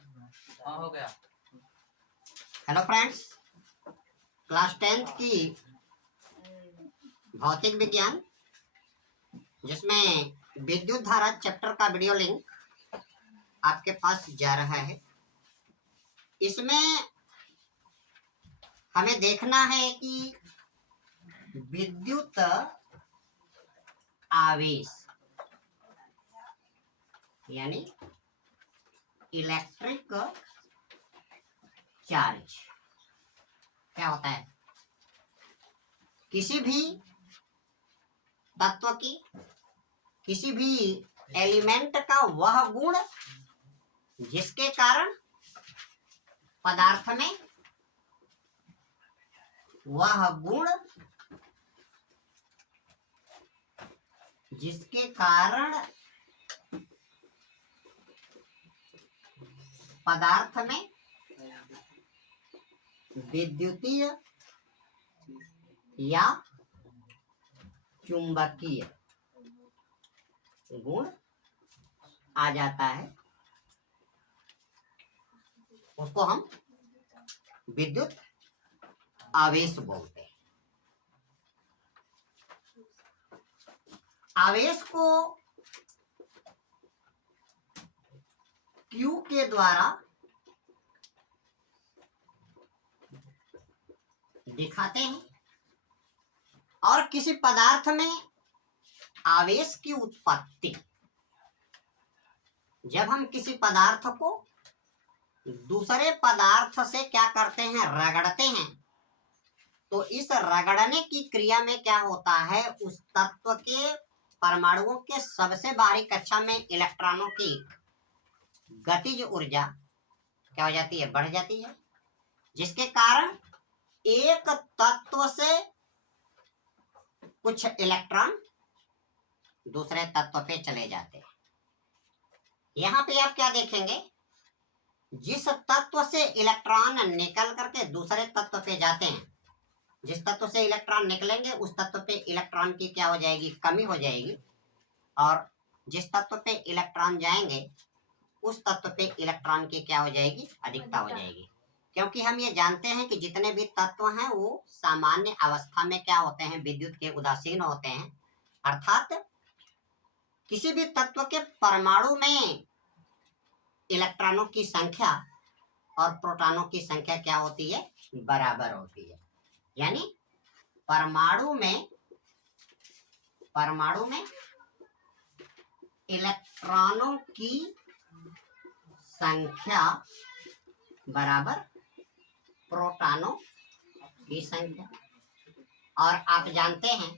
हो गया। Hello friends, class 10th की भौतिक विज्ञान जिसमें विद्युत धारा चैप्टर का वीडियो लिंक आपके पास जा रहा है। इसमें हमें देखना है कि विद्युत आवेश यानी इलेक्ट्रिक चार्ज क्या होता है। किसी भी तत्व की, किसी भी एलिमेंट का वह गुण जिसके कारण पदार्थ में वह गुण जिसके कारण पदार्थ में विद्युतीय या चुंबकीय गुण आ जाता है, उसको हम विद्युत आवेश बोलते हैं। आवेश को Q के द्वारा दिखाते हैं और किसी पदार्थ में आवेश की उत्पत्ति, जब हम किसी पदार्थ को दूसरे पदार्थ से क्या करते हैं, रगड़ते हैं, तो इस रगड़ने की क्रिया में क्या होता है, उस तत्व के परमाणुओं के सबसे बाहरी कक्षा में इलेक्ट्रॉनों की गतिज ऊर्जा क्या हो जाती है, बढ़ जाती है, जिसके कारण एक तत्व से कुछ इलेक्ट्रॉन दूसरे तत्व पे चले जाते हैं। यहाँ पे आप क्या देखेंगे, जिस तत्व से इलेक्ट्रॉन निकल करके दूसरे तत्व पे जाते हैं, जिस तत्व से इलेक्ट्रॉन निकलेंगे उस तत्व पे इलेक्ट्रॉन की क्या हो जाएगी, कमी हो जाएगी, और जिस तत्व पे इलेक्ट्रॉन जाएंगे उस तत्व पे इलेक्ट्रॉन की क्या हो जाएगी, अधिकता हो जाएगी। क्योंकि हम ये जानते हैं कि जितने भी तत्व हैं वो सामान्य अवस्था में क्या होते हैं, विद्युत के उदासीन होते हैं। अर्थात किसी भी तत्व के परमाणु में इलेक्ट्रॉनों की संख्या और प्रोटॉनों की संख्या क्या होती है, बराबर होती है। यानी परमाणु में इलेक्ट्रॉनों की संख्या बराबर प्रोटॉनों की संख्या। और आप जानते हैं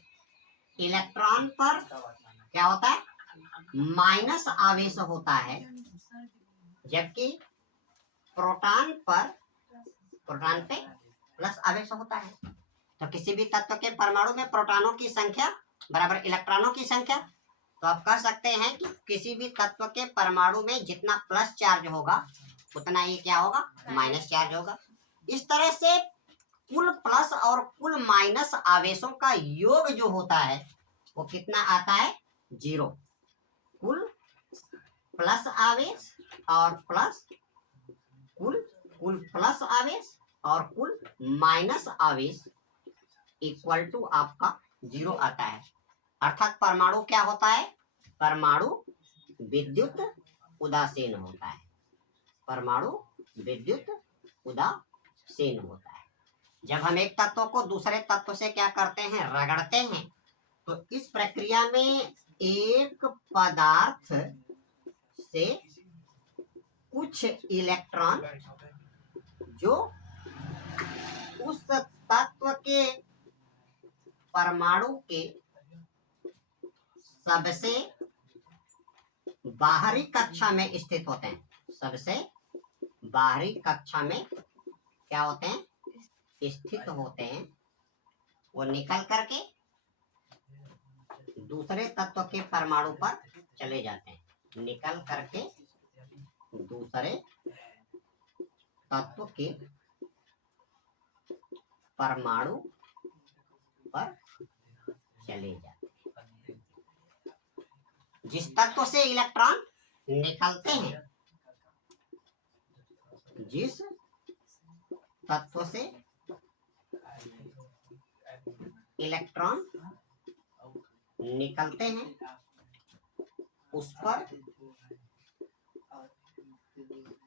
इलेक्ट्रॉन पर क्या होता है, माइनस आवेश होता है, जबकि प्रोटॉन पे प्लस आवेश होता है। तो किसी भी तत्व के परमाणु में प्रोटॉनों की संख्या बराबर इलेक्ट्रॉनों की संख्या, तो आप कह सकते हैं कि किसी भी तत्व के परमाणु में जितना प्लस चार्ज होगा उतना ही क्या होगा, माइनस चार्ज होगा। इस तरह से कुल प्लस और कुल माइनस आवेशों का योग जो होता है वो कितना आता है, 0। कुल प्लस आवेश और प्लस कुल प्लस आवेश और कुल माइनस आवेश इक्वल टू आपका 0 आता है। अर्थात परमाणु क्या होता है, परमाणु विद्युत उदासीन होता है, परमाणु विद्युत उदासीन होता है। जब हम एक तत्व को दूसरे तत्व से क्या करते हैं, रगड़ते हैं, तो इस प्रक्रिया में एक पदार्थ से कुछ इलेक्ट्रॉन जो उस तत्व के परमाणु के सबसे बाहरी कक्षा में स्थित होते हैं, सबसे बाहरी कक्षा में क्या होते हैं, स्थित होते हैं, वो निकल करके दूसरे तत्व के परमाणु पर चले जाते हैं, निकल करके दूसरे तत्व के परमाणु पर चले जाते हैं। जिस तत्व से इलेक्ट्रॉन निकलते हैं जिस तत्व से इलेक्ट्रॉन निकलते हैं उस पर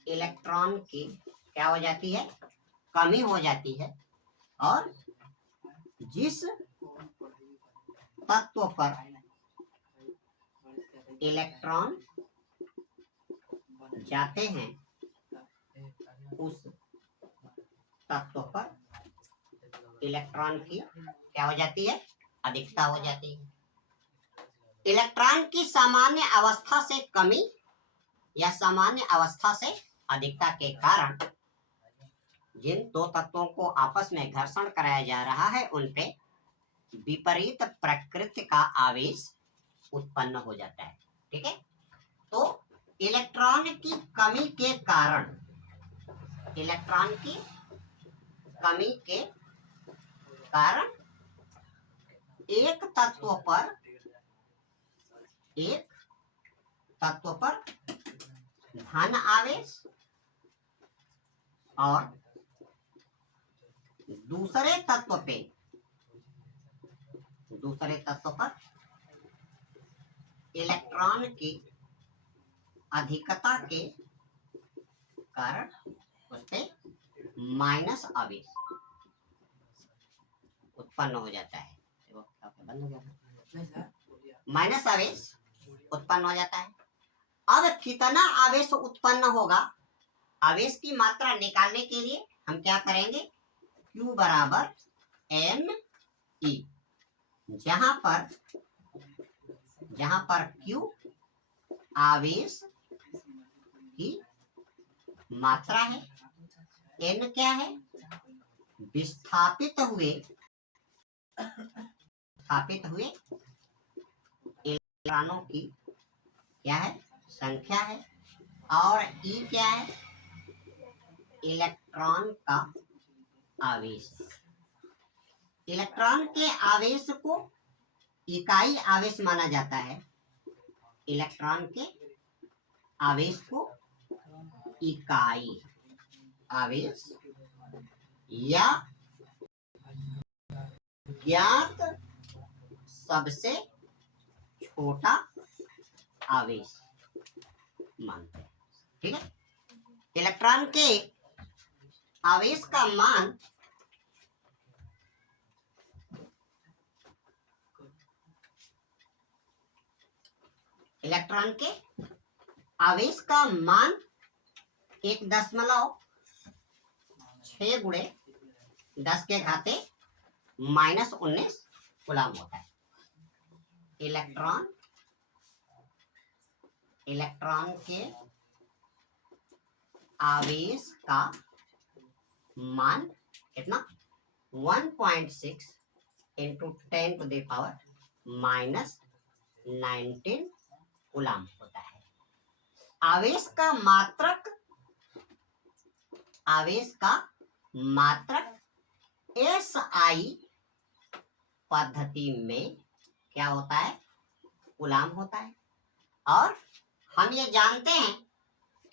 इलेक्ट्रॉन की क्या हो जाती है, कमी हो जाती है, और जिस तत्व पर इलेक्ट्रॉन जाते हैं उस तत्व पर इलेक्ट्रॉन की क्या हो जाती है, अधिकता हो जाती है। इलेक्ट्रॉन की सामान्य अवस्था से कमी या सामान्य अवस्था से अधिकता के कारण जिन दो तत्वों को आपस में घर्षण कराया जा रहा है उन पे विपरीत प्रकृति का आवेश उत्पन्न हो जाता है। ठीक है, तो इलेक्ट्रॉन की कमी के कारण, इलेक्ट्रॉन की कमी के कारण एक तत्व पर धन आवेश और दूसरे तत्व पर इलेक्ट्रॉन की अधिकता के कारण उस पे माइनस आवेश उत्पन्न हो जाता है। बंद हो गया, माइनस आवेश उत्पन्न हो जाता है। अब कितना आवेश उत्पन्न होगा, आवेश की मात्रा निकालने के लिए हम क्या करेंगे, Q बराबर NE, जहां पर Q आवेश की मात्रा है, N क्या है, विस्थापित हुए इलेक्ट्रॉनों की क्या है, संख्या है, और E क्या है, इलेक्ट्रॉन का आवेश। इलेक्ट्रॉन के आवेश को इकाई आवेश माना जाता है, इलेक्ट्रॉन के आवेश को इकाई आवेश या ज्ञात सबसे छोटा आवेश मानते हैं। ठीक है, इलेक्ट्रॉन के आवेश का मान इलेक्ट्रॉन के आवेश का मान 1.6 गुणे 10 के घाते -19 कूलम होता है। इलेक्ट्रॉन के आवेश का मान कितना, 1.6 into 10 to the power -19 coulomb होता है। आवेश का मात्रक SI पद्धति में क्या होता है, कूलम होता है। और हम ये जानते हैं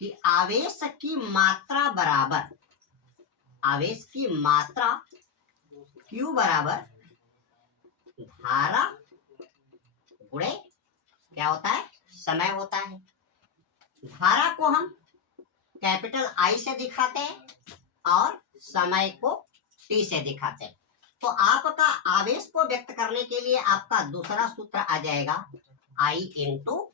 कि आवेश की मात्रा Q बराबर धारा गुणे क्या होता है, समय होता है। धारा को हम कैपिटल I से दिखाते हैं और समय को T से दिखाते हैं। तो आपका आवेश को व्यक्त करने के लिए आपका दूसरा सूत्र आ जाएगा, I into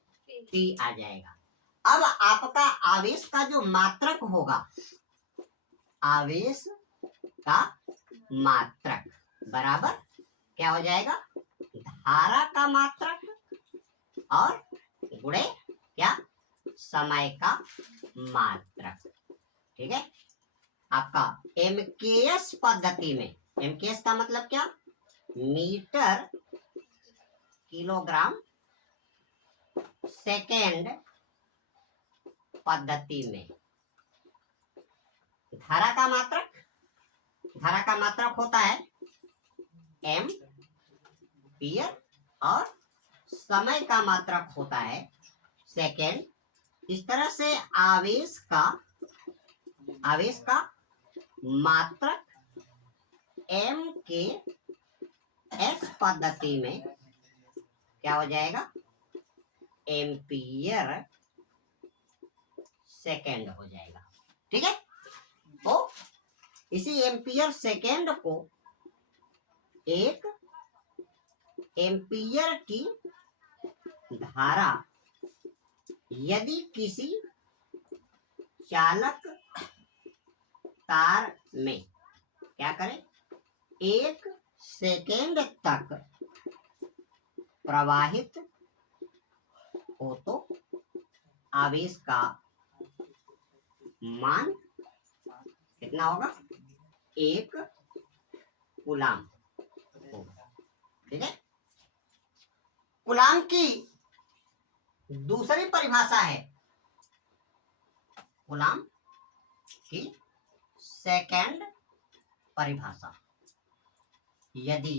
T आ जाएगा। अब आपका आवेश का जो मात्रक होगा, आवेश का मात्रक बराबर क्या हो जाएगा, धारा का मात्रक और गुणे क्या, समय का मात्रक। ठीक है, आपका MKS पद्धति में, MKS का मतलब क्या, मीटर किलोग्राम सेकेंड पद्धति में धारा का मात्रक होता है एम्पियर और समय का मात्रक होता है सेकेंड। इस तरह से आवेश आवेश का मात्रक m के x पद्धति में क्या हो जाएगा, एम्पियर सेकेंड हो जाएगा। ठीक है, तो इसी एम्पियर सेकेंड को एक एम्पियर की धारा यदि किसी चालक तार में क्या करें, 1 सेकेंड तक प्रवाहित हो तो आवेश का मान कितना होगा, 1 कूलाम होगा। ठीक है, कूलाम की दूसरी परिभाषा है कूलाम की सेकेंड परिभाषा। यदि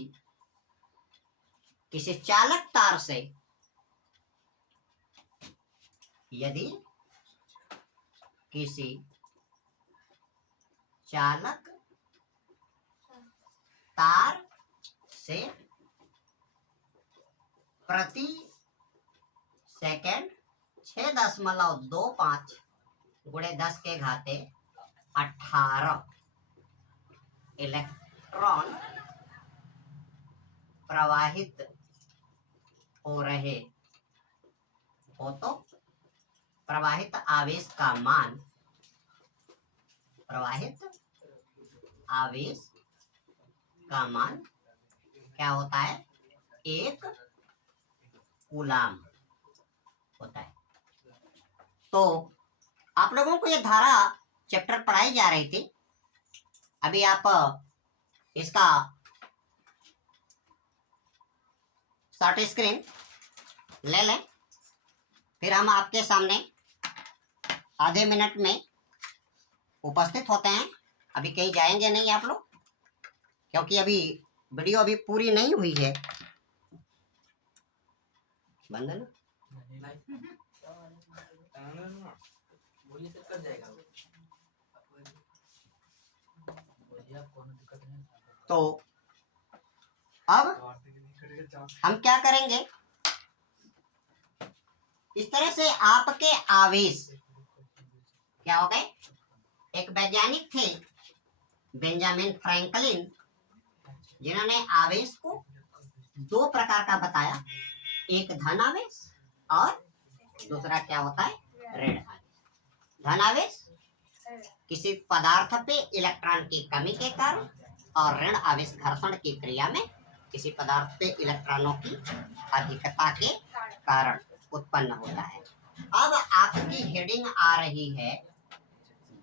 किसी चालक तार से यदि किसी चालक तार से प्रति सेकेंड 6.25 गुणे 10 के घाते 18 इलेक्ट्रॉन प्रवाहित हो रहे हो तो प्रवाहित आवेश का मान, प्रवाहित आवेश का मान क्या होता है, 1 कूलाम होता है। तो आप लोगों को ये धारा चैप्टर पढ़ाई जा रही थी, अभी आप इसका शॉर्ट स्क्रीन ले लें, फिर हम आपके सामने आधे मिनट में उपस्थित होते हैं। अभी कहीं जाएंगे नहीं आप लोग, क्योंकि अभी वीडियो अभी पूरी नहीं हुई है। बंद है ना? तो अब हम क्या करेंगे, इस तरह से आपके आवेश क्या हो गए। एक वैज्ञानिक थे बेंजामिन फ्रैंकलिन, जिन्होंने आवेश को 2 प्रकार का बताया, एक धन आवेश और दूसरा क्या होता है, ऋण आवेश। धन आवेश किसी पदार्थ पे इलेक्ट्रॉन की कमी के कारण, और ऋण आवेश घर्षण की क्रिया में किसी पदार्थ पे इलेक्ट्रॉनों की अधिकता के कारण उत्पन्न होता है। अब आपकी हेडिंग आ रही है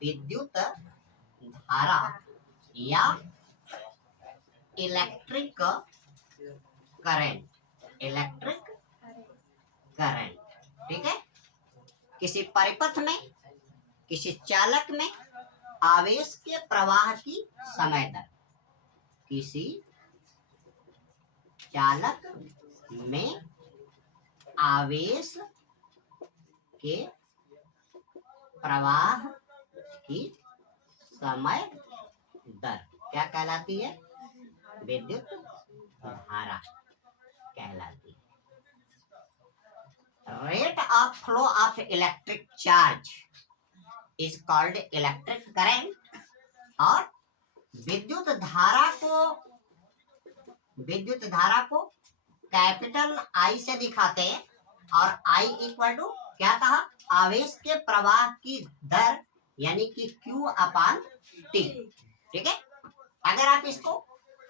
विद्युत धारा या इलेक्ट्रिक करंट, इलेक्ट्रिक करंट। ठीक है, किसी परिपथ में, किसी चालक में आवेश के प्रवाह की समय दर, किसी चालक में आवेश के प्रवाह की समय दर क्या कहलाती है, विद्युत धारा कहलाती है। Rate of flow of electric charge is called electric current. और विद्युत धारा को कैपिटल आई से दिखाते हैं, और आई इक्वल टू क्या कहा, आवेश के प्रवाह की दर, यानी कि Q अपान T। ठीक है, अगर आप इसको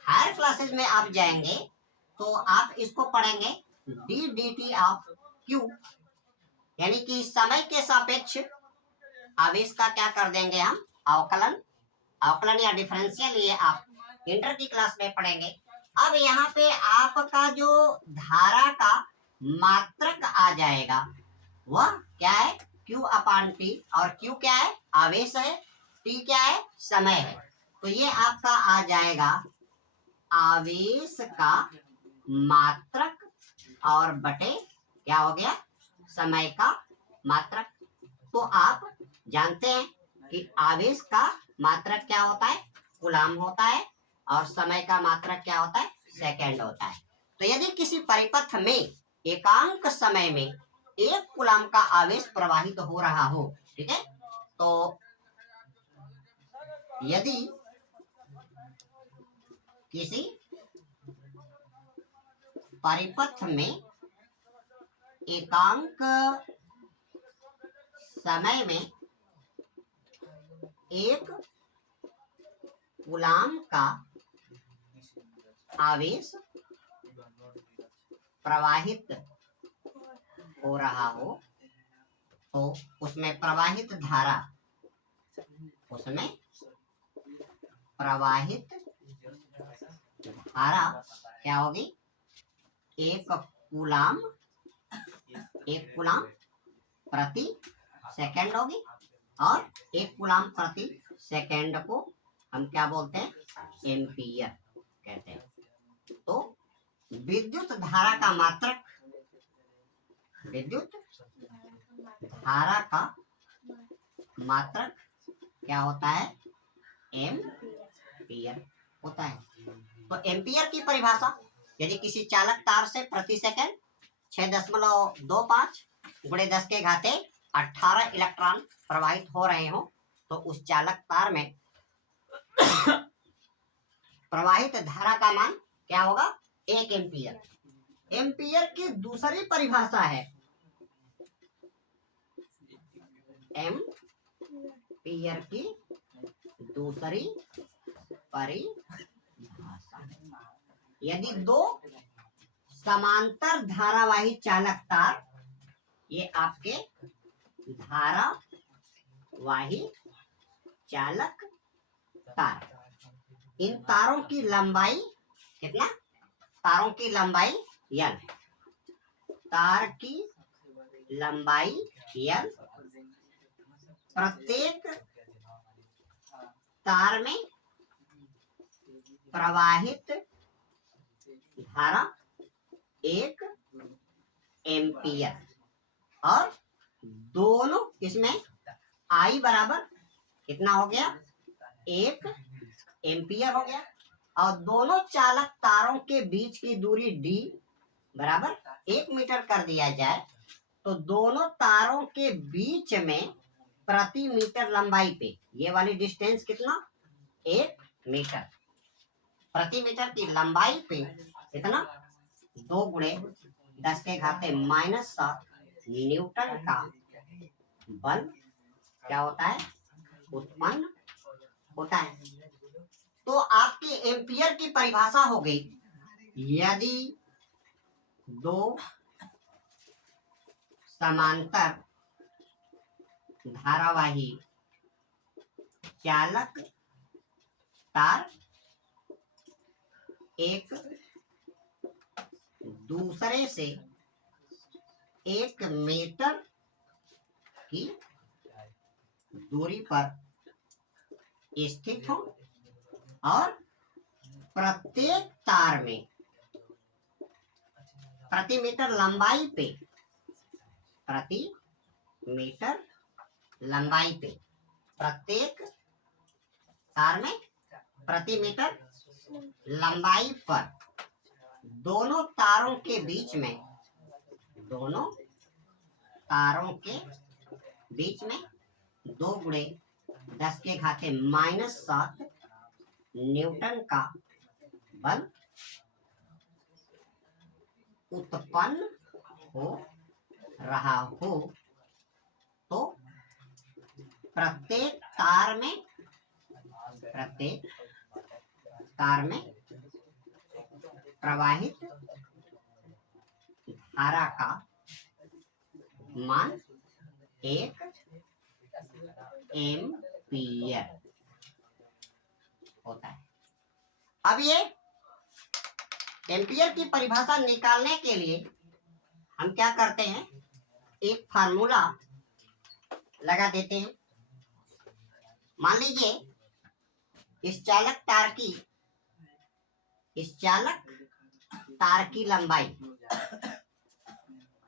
हायर क्लासेस में आप जाएंगे तो आप इसको पढ़ेंगे dt ऑफ Q, यानी कि समय के सापेक्ष आवेश का क्या कर देंगे हम, अवकलन या डिफरेंशियल, ये आप इंटर की क्लास में पढ़ेंगे। अब यहाँ पे आपका जो धारा का मात्रक आ जाएगा वह क्या है, Q अपान T, और Q क्या है, आवेश है, T क्या है, समय है। तो ये आपका आ जाएगा आवेश का मात्रक और बटे क्या हो गया, समय का मात्रक। तो आप जानते हैं कि आवेश का मात्रक क्या होता है, कूलाम होता है, और समय का मात्रक क्या होता है, सेकंड होता है। तो यदि किसी परिपथ में एकांक समय में 1 कूलाम का आवेश प्रवाहित हो रहा हो, ठीक है, तो यदि किसी परिपथ में एकांक समय में 1 कूलाम का आवेश प्रवाहित हो रहा हो, तो उसमें प्रवाहित धारा क्या होगी, 1 कूलाम प्रति सेकंड होगी, और 1 कूलाम प्रति सेकंड को हम क्या बोलते हैं, एम्पियर कहते हैं। तो विद्युत धारा का मात्रक क्या होता है, एम्पियर होता है। तो एम्पियर की परिभाषा, यदि किसी चालक तार से प्रति सेकंड 6.25 गुणे 10 के घाते 18 इलेक्ट्रॉन प्रवाहित हो रहे हो, तो उस चालक तार में प्रवाहित धारा का मान क्या होगा, 1 एम्पियर। एम्पियर की दूसरी परिभाषा है, एम्पियर की दूसरी परिभाषा, यदि 2 समांतर धारावाही चालक तार, ये आपके धारावाही चालक तार, इन तारों की लंबाई कितना, तारों की लंबाई n, तार की लंबाई n, प्रत्येक तार में प्रवाहित धारा 1 एम्पियर, और दोनों इसमें I बराबर कितना हो गया, 1 एम्पियर हो गया, और दोनों चालक तारों के बीच की दूरी d बराबर 1 मीटर कर दिया जाए, तो दोनों तारों के बीच में प्रति मीटर लंबाई पे ये वाली डिस्टेंस कितना, 1 मीटर, प्रति मीटर की लंबाई पे कितना, 2 गुणे 10 के घाते -7 न्यूटन का बल क्या होता है, उत्पन्न होता है। तो आपकी एम्पियर की परिभाषा हो गई, यदि 2 समांतर धारावाही चालक तार एक दूसरे से 1 मीटर की दूरी पर स्थित हो, और प्रत्येक तार में प्रति मीटर लंबाई पे प्रत्येक तार में प्रति मीटर लंबाई पर दोनों तारों के बीच में 2 गुणे 10 के घाते -7 न्यूटन का बल उत्पन्न हो रहा हो, तो प्रत्येक तार में प्रवाहित धारा का मान 1 एम्पियर होता है। अब ये एम्पियर की परिभाषा निकालने के लिए हम क्या करते हैं, एक फार्मूला लगा देते हैं। मान लीजिए इस चालक तार की लंबाई,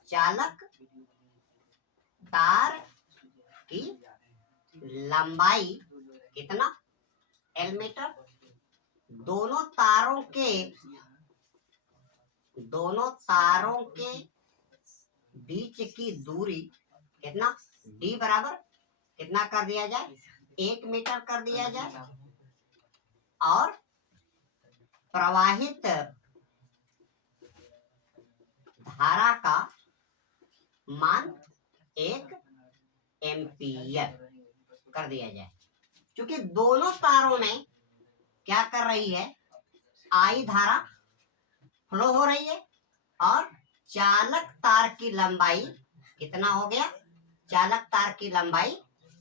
चालक तार की लंबाई कितना L मीटर, दोनों तारों के बीच की दूरी कितना D बराबर कितना कर दिया जाए 1 मीटर कर दिया जाए, और प्रवाहित धारा का मान 1 एम्पियर कर दिया जाए। क्योंकि दोनों तारों में क्या कर रही है, आई धारा फ्लो हो रही है, और चालक तार की लंबाई कितना हो गया, चालक तार की लंबाई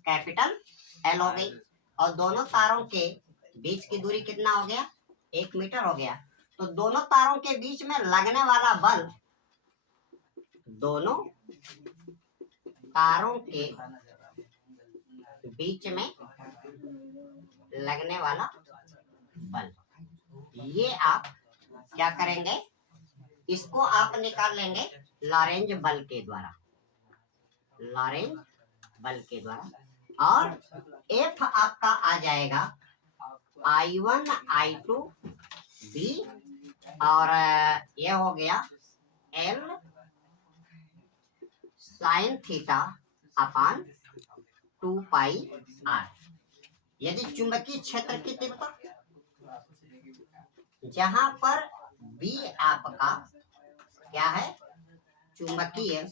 कैपिटल L हो गई, और दोनों तारों के बीच की दूरी कितना हो गया 1 मीटर हो गया। तो दोनों तारों के बीच में लगने वाला बल, दोनों तारों के बीच में लगने वाला बल, ये आप क्या करेंगे, इसको आप निकाल लेंगे लॉरेंज बल के द्वारा, लॉरेंज बल के द्वारा, और F आपका आ जाएगा I1 I2 B, और ये हो गया L sin थीटा अपान 2 पाई R। यदि चुंबकीय क्षेत्र की तीव्रता, जहां पर B आपका क्या है, चुंबकीय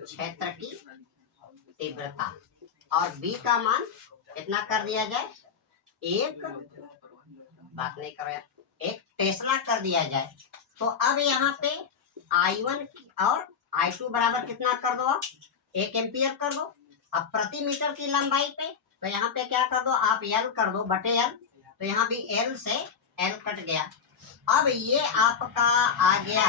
क्षेत्र की तीव्रता, और B का मान कितना कर दिया जाए, एक बात नहीं करो यार, 1 टेस्ला कर दिया जाए। तो अब यहाँ पे I1 और I2 बराबर कितना कर दो, आप 1 एम्पियर कर दो। अब प्रति मीटर की लंबाई पे तो यहाँ पे क्या कर दो, आप L कर दो बटे L, तो यहाँ भी L से L कट गया। अब ये आपका आ गया,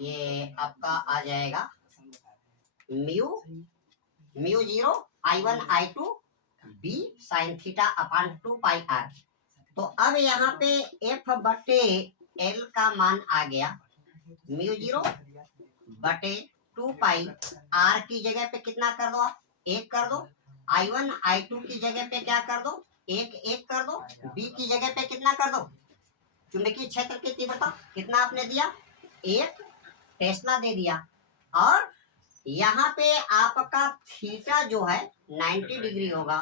ये आपका आ जाएगा mu 0 I1 I2 B sin theta upon 2 पाई R। तो अब यहाँ पे F बटे L का मान आ गया म्यू 0 बटे 2 पाई R की जगह पे कितना कर दो, आप 1 कर दो, I1 I2 की जगह पे क्या कर दो, 1 1 कर दो, B की जगह पे कितना कर दो, चुंबकीय क्षेत्र की तीव्रता कितना आपने दिया, 1 टेस्ला दे दिया, और यहाँ पे आपका थीटा जो है 90 डिग्री होगा,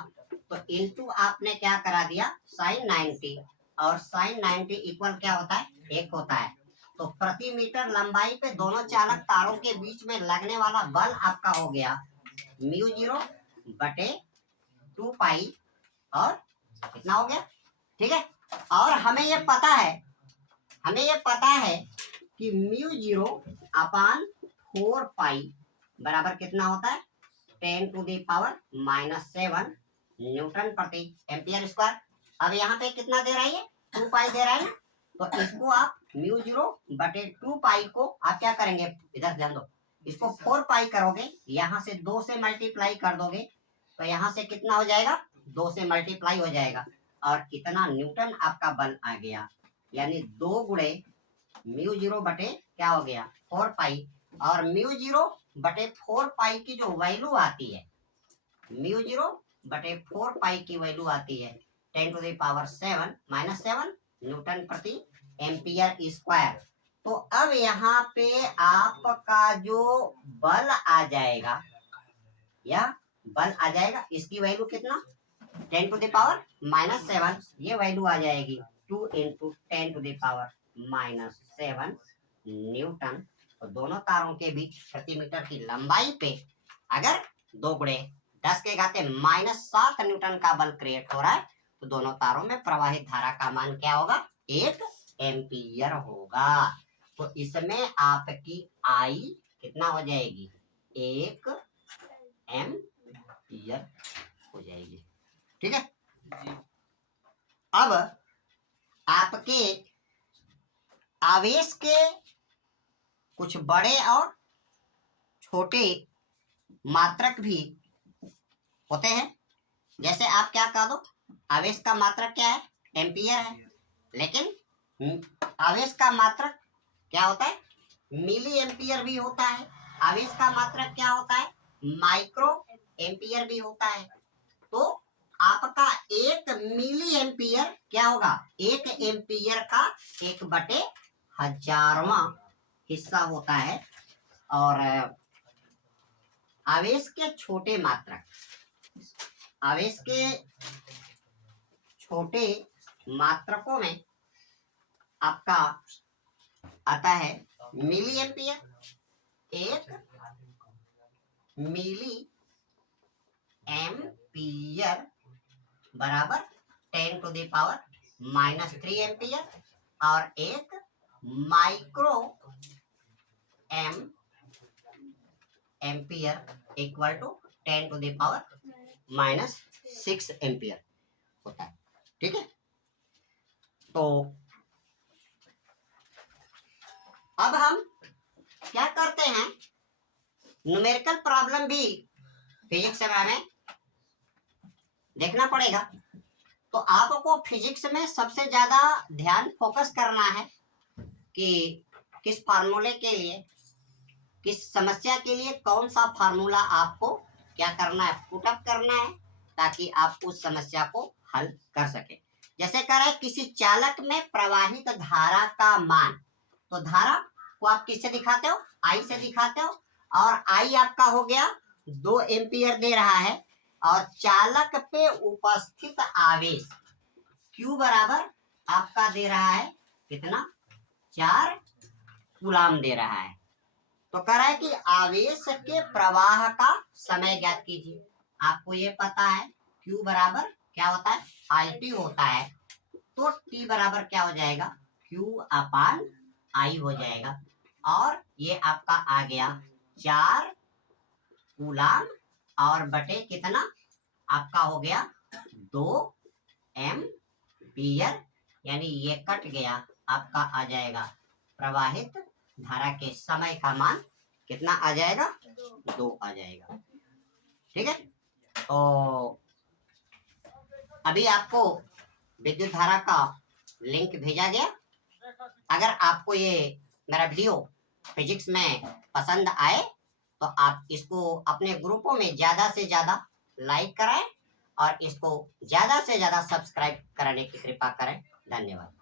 तो इनटू आपने क्या करा दिया साइन 90, और साइन 90 इक्वल क्या होता है 1 होता है। तो प्रति मीटर लंबाई पे दोनों चालक तारों के बीच में लगने वाला बल आपका हो गया म्यू 0 बटे 2 पाई, और कितना हो गया, ठीक है। और हमें ये पता है कि म्यू 0 अपान 4 पाई बराबर कितना होता है 10 टू द पावर -7 न्यूटन प्रति एम्पियर स्क्वायर। अब यहाँ पे कितना दे रहा है, 2 पाई दे रहा है ना, तो इसको आप म्यू 0 बटे 2 पाई को आप क्या करेंगे, इधर ध्यान दो, इसको 4 पाई करोगे, यहाँ से 2 से मल्टीप्लाई कर दोगे, तो यहाँ से कितना हो जाएगा 2 से मल्टीप्लाई हो जाएगा, और इतना न्यूटन आपका बल आ गया। यानी 2 गुणे म्यू 0 बटे क्या हो गया 4 पाई, और म्यू 0 बटे 4 पाई की जो वैल्यू आती है, म्यू 0 बटे 4 पाई की वैल्यू आती है 10 टू द पावर 7 -7 न्यूटन प्रति एम्पियर स्क्वायर। तो अब यहाँ पे आपका जो बल आ जाएगा, यह बल आ जाएगा, इसकी वैल्यू कितना 10 टू द पावर -7, ये वैल्यू आ जाएगी 2 into 10 to the power -7 newton. तो दोनों तारों के बीच प्रति मीटर की लंबाई पे अगर 2 गुणे 10 के घाते -7 न्यूटन का बल क्रिएट हो रहा है, तो दोनों तारों में प्रवाहित धारा का मान क्या होगा 1 एम्पियर होगा। तो इसमें आपकी आई कितना हो जाएगी 1 एम्पियर हो जाएगी, ठीक है। अब आपके आवेश के कुछ बड़े और छोटे मात्रक भी होते हैं। जैसे आप क्या कह दो, आवेश का मात्रक क्या है एम्पियर है, लेकिन आवेश का मात्रक क्या होता है मिली एम्पियर भी होता है, आवेश का मात्रक क्या होता है? माइक्रो एम्पियर भी होता है। तो आपका 1 मिली एम्पियर क्या होगा? 1 एम्पियर का 1/1000वां हिस्सा होता है। और आवेश के छोटे मात्रक, आवेश के छोटे मात्रकों में आपका आता है मिली एम्पियर। 1 मिली एम्पियर बराबर 10⁻³ एम्पियर, और 1 micro ampere equal to 10⁻⁻6 ampere होता है। ठीक है, तो अब हम क्या करते हैं, न्यूमेरिकल प्रॉब्लम भी फिजिक्स में हमें देखना पड़ेगा। तो आपको फिजिक्स में सबसे ज्यादा ध्यान फोकस करना है कि किस फार्मूले के लिए, किस समस्या के लिए कौन सा फार्मूला आपको क्या करना है, पुटअप करना है, ताकि आप उस समस्या को हल कर सके। जैसे कह रहे हैं किसी चालक में प्रवाहित धारा का मान, तो धारा को आप किससे दिखाते हो? आई से दिखाते हो। और आई आपका हो गया 2 एम्पियर दे रहा है, और चालक पे उपस्थित आवेश Q बराबर आपका दे रहा है कितना? 4 कूलाम दे रहा है। तो कह रहा है कि आवेश के प्रवाह का समय ज्ञात कीजिए। आपको ये पता है Q बराबर क्या होता है? IT होता है। तो T बराबर क्या हो जाएगा? Q/I हो जाएगा। और ये आपका आ गया 4 कूलाम, और बटे कितना आपका हो गया 2 एम्पियर, यानी ये कट गया, आपका आ जाएगा प्रवाहित धारा के समय का मान कितना आ जाएगा? 2 आ जाएगा। ठीक है, तो अभी आपको विद्युत धारा का लिंक भेजा गया। अगर आपको ये मेरा वीडियो फिजिक्स में पसंद आए तो आप इसको अपने ग्रुपों में ज्यादा से ज्यादा लाइक कराएं, और इसको ज्यादा से ज्यादा सब्सक्राइब कराने की कृपा करें। धन्यवाद।